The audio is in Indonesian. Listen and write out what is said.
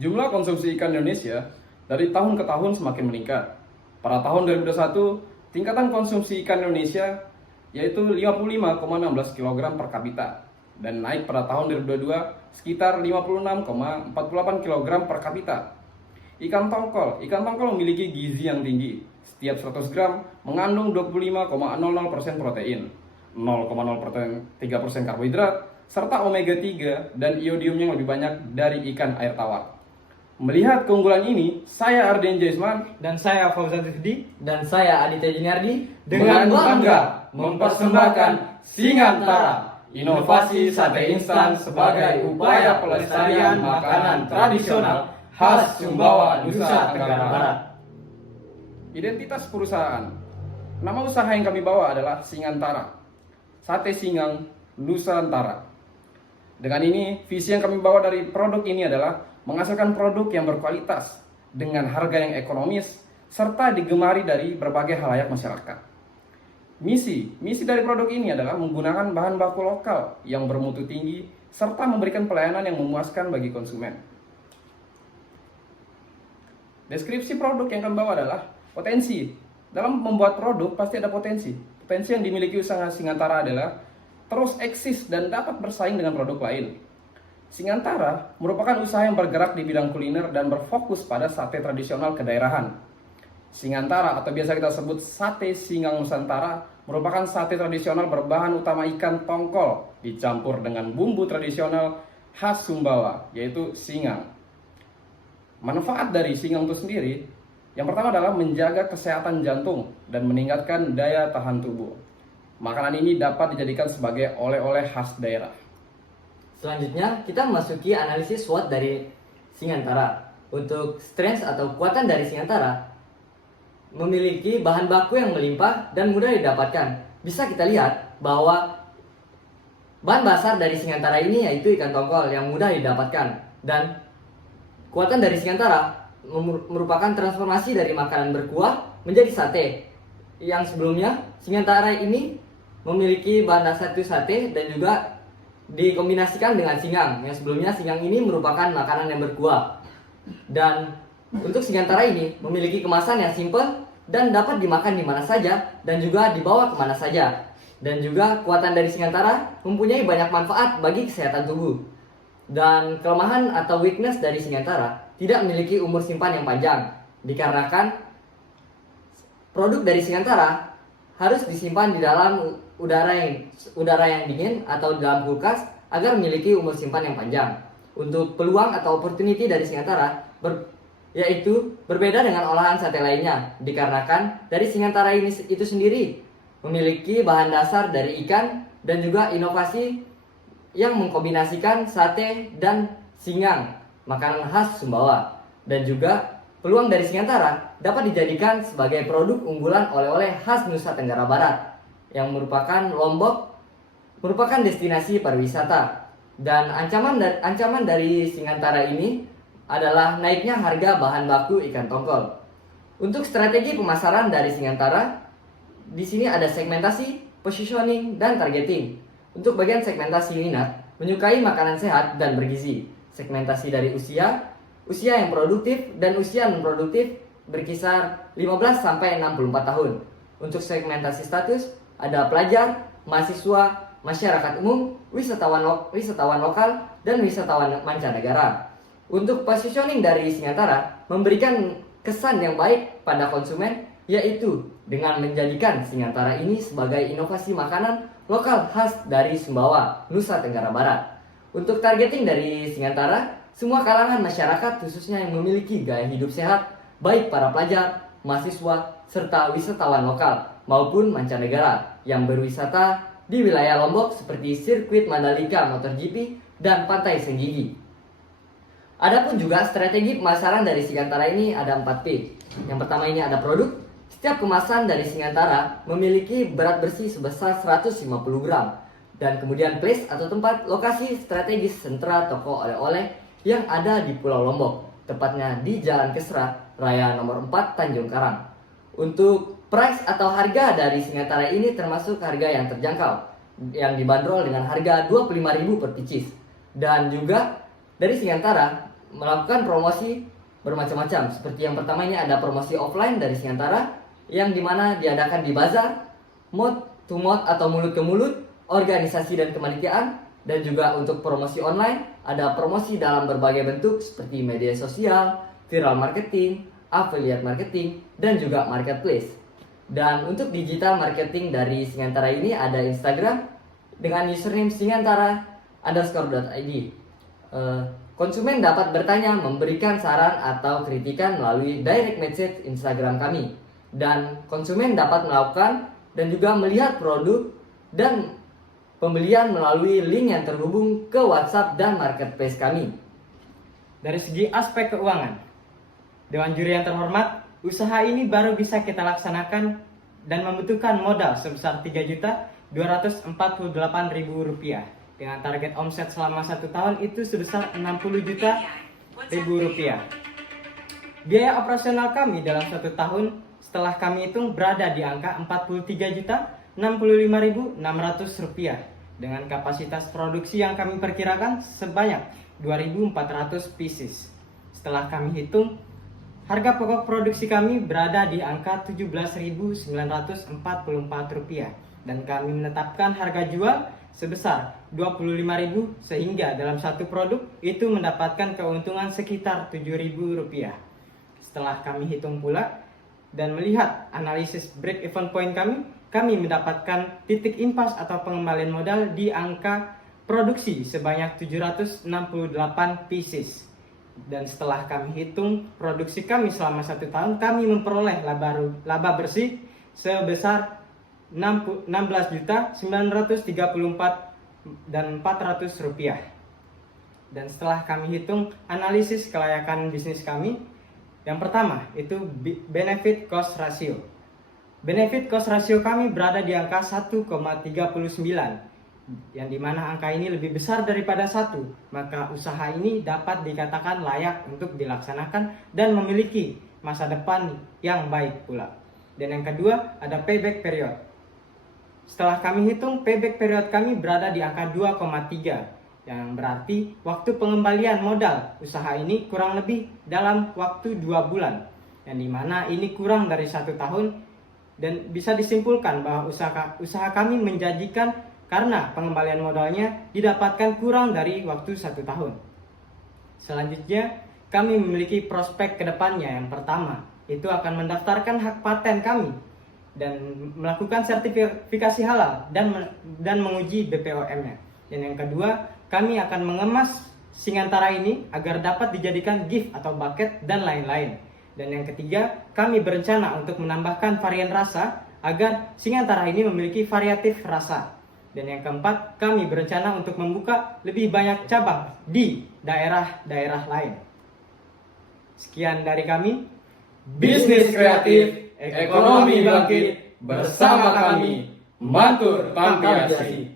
Jumlah konsumsi ikan Indonesia dari tahun ke tahun semakin meningkat. Pada tahun 2021, tingkatan konsumsi ikan Indonesia yaitu 55,16 kg per kapita dan naik pada tahun 2022 sekitar 56,48 kg per kapita. Ikan tongkol memiliki gizi yang tinggi. Setiap 100 gram mengandung 25,00% protein, 0,03% karbohidrat, serta omega 3 dan iodium yang lebih banyak dari ikan air tawar. Melihat keunggulan ini, saya Arden Jaisman Dan saya Fauzan Rifdi. Dan saya Aditya Juniardi dengan bangga mempersembahkan Singantara, inovasi sate instan sebagai upaya pelestarian makanan tradisional khas Sumbawa, Nusa Tenggara Barat. Identitas perusahaan. Nama usaha yang kami bawa adalah Singantara, Sate Singang Nusantara. Dengan ini, visi yang kami bawa dari produk ini adalah menghasilkan produk yang berkualitas dengan harga yang ekonomis serta digemari dari berbagai halayak masyarakat. Misi dari produk ini adalah menggunakan bahan baku lokal yang bermutu tinggi serta memberikan pelayanan yang memuaskan bagi konsumen. Deskripsi produk yang kami bawa adalah potensi. Dalam membuat produk pasti ada potensi. Potensi yang dimiliki usaha Singantara adalah terus eksis dan dapat bersaing dengan produk lain. Singantara merupakan usaha yang bergerak di bidang kuliner dan berfokus pada sate tradisional kedaerahan. Singantara atau biasa kita sebut Sate Singang Nusantara merupakan sate tradisional berbahan utama ikan tongkol dicampur dengan bumbu tradisional khas Sumbawa, yaitu singang. Manfaat dari singang itu sendiri, yang pertama adalah menjaga kesehatan jantung dan meningkatkan daya tahan tubuh. Makanan ini dapat dijadikan sebagai oleh-oleh khas daerah. Selanjutnya, kita memasuki analisis SWOT dari Singantara. Untuk strength atau kekuatan dari Singantara, memiliki bahan baku yang melimpah dan mudah didapatkan. Bisa kita lihat bahwa bahan dasar dari Singantara ini yaitu ikan tongkol yang mudah didapatkan. Dan kekuatan dari Singantara merupakan transformasi dari makanan berkuah menjadi sate. Yang sebelumnya, Singantara ini memiliki bahan dasar itu sate dan juga dikombinasikan dengan singang. Yang sebelumnya singang ini merupakan makanan yang berkuah. Dan untuk Singantara ini memiliki kemasan yang simple dan dapat dimakan di mana saja dan juga dibawa kemana saja. Dan juga kekuatan dari Singantara mempunyai banyak manfaat bagi kesehatan tubuh. Dan kelemahan atau weakness dari Singantara tidak memiliki umur simpan yang panjang, dikarenakan produk dari Singantara harus disimpan di dalam udara yang dingin atau di dalam kulkas agar memiliki umur simpan yang panjang. Untuk peluang atau opportunity dari Singantara yaitu berbeda dengan olahan sate lainnya, dikarenakan dari Singantara ini itu sendiri memiliki bahan dasar dari ikan dan juga inovasi yang mengkombinasikan sate dan singang, makanan khas Sumbawa. Dan juga peluang dari Singantara dapat dijadikan sebagai produk unggulan oleh-oleh khas Nusa Tenggara Barat, yang merupakan Lombok merupakan destinasi pariwisata. Dan ancaman dari Singantara ini adalah naiknya harga bahan baku ikan tongkol. Untuk strategi pemasaran dari Singantara, di sini ada segmentasi, positioning, dan targeting. Untuk bagian segmentasi minat, menyukai makanan sehat dan bergizi. Segmentasi dari usia yang produktif dan usia non produktif berkisar 15 sampai 64 tahun. Untuk segmentasi status ada pelajar, mahasiswa, masyarakat umum, wisatawan lokal, dan wisatawan mancanegara. Untuk positioning dari Singantara memberikan kesan yang baik pada konsumen, yaitu dengan menjadikan Singantara ini sebagai inovasi makanan lokal khas dari Sumbawa, Nusa Tenggara Barat. Untuk targeting dari Singantara, semua kalangan masyarakat khususnya yang memiliki gaya hidup sehat, baik para pelajar, mahasiswa, serta wisatawan lokal maupun mancanegara yang berwisata di wilayah Lombok seperti sirkuit Mandalika MotoGP dan Pantai Senggigi. Adapun juga strategi pemasaran dari Singantara ini ada 4P. Yang pertama ini ada produk. Setiap kemasan dari Singantara memiliki berat bersih sebesar 150 gram. Dan kemudian place atau tempat lokasi strategis sentra toko oleh-oleh yang ada di Pulau Lombok, tepatnya di Jalan Kesra, Raya nomor 4 Tanjung Karang. Untuk price atau harga dari Singantara ini termasuk harga yang terjangkau, yang dibanderol dengan harga 25.000 per pieces. Dan juga dari Singantara melakukan promosi bermacam-macam. Seperti yang pertama ini ada promosi offline dari Singantara yang dimana diadakan di bazar, mouth to mouth atau mulut ke mulut, organisasi dan kepanitiaan. Dan juga untuk promosi online ada promosi dalam berbagai bentuk seperti media sosial, viral marketing, affiliate marketing, dan juga marketplace. Dan untuk digital marketing dari Singantara ini ada Instagram dengan username singantara_id. Konsumen dapat bertanya, memberikan saran atau kritikan melalui direct message Instagram kami. Dan konsumen dapat melakukan dan juga melihat produk dan pembelian melalui link yang terhubung ke WhatsApp dan marketplace kami. Dari segi aspek keuangan, Dewan Juri yang terhormat, usaha ini baru bisa kita laksanakan dan membutuhkan modal sebesar Rp3.248.000 dengan target omset selama 1 tahun itu sebesar Rp60.000. Biaya operasional kami dalam 1 tahun setelah kami hitung berada di angka Rp43.065.600 dengan kapasitas produksi yang kami perkirakan sebanyak 2.400 pieces. Setelah kami hitung, harga pokok produksi kami berada di angka Rp17.944 dan kami menetapkan harga jual sebesar Rp25.000 sehingga dalam satu produk itu mendapatkan keuntungan sekitar Rp7.000. Setelah kami hitung pula dan melihat analisis break even point kami mendapatkan titik impas atau pengembalian modal di angka produksi sebanyak 768 pieces. Dan setelah kami hitung produksi kami selama 1 tahun, kami memperoleh laba bersih sebesar Rp16.934.400. Dan setelah kami hitung analisis kelayakan bisnis kami, yang pertama itu benefit cost ratio. Benefit cost ratio kami berada di angka 1,39, yang dimana angka ini lebih besar daripada 1, maka usaha ini dapat dikatakan layak untuk dilaksanakan dan memiliki masa depan yang baik pula. Dan yang kedua ada payback period. Setelah kami hitung, payback period kami berada di angka 2,3, yang berarti waktu pengembalian modal usaha ini kurang lebih dalam waktu 2 bulan, yang dimana ini kurang dari 1 tahun. Dan bisa disimpulkan bahwa usaha kami menjanjikan karena pengembalian modalnya didapatkan kurang dari waktu 1 tahun. Selanjutnya, kami memiliki prospek kedepannya. Yang pertama, itu akan mendaftarkan hak paten kami dan melakukan sertifikasi halal dan menguji BPOM-nya. Dan yang kedua, kami akan mengemas Singantara ini agar dapat dijadikan gift atau bucket dan lain-lain. Dan yang ketiga, kami berencana untuk menambahkan varian rasa agar Singantara ini memiliki variatif rasa. Dan yang keempat, kami berencana untuk membuka lebih banyak cabang di daerah-daerah lain. Sekian dari kami. Bisnis kreatif, ekonomi bangkit, bersama kami, Mantur Tampiasi.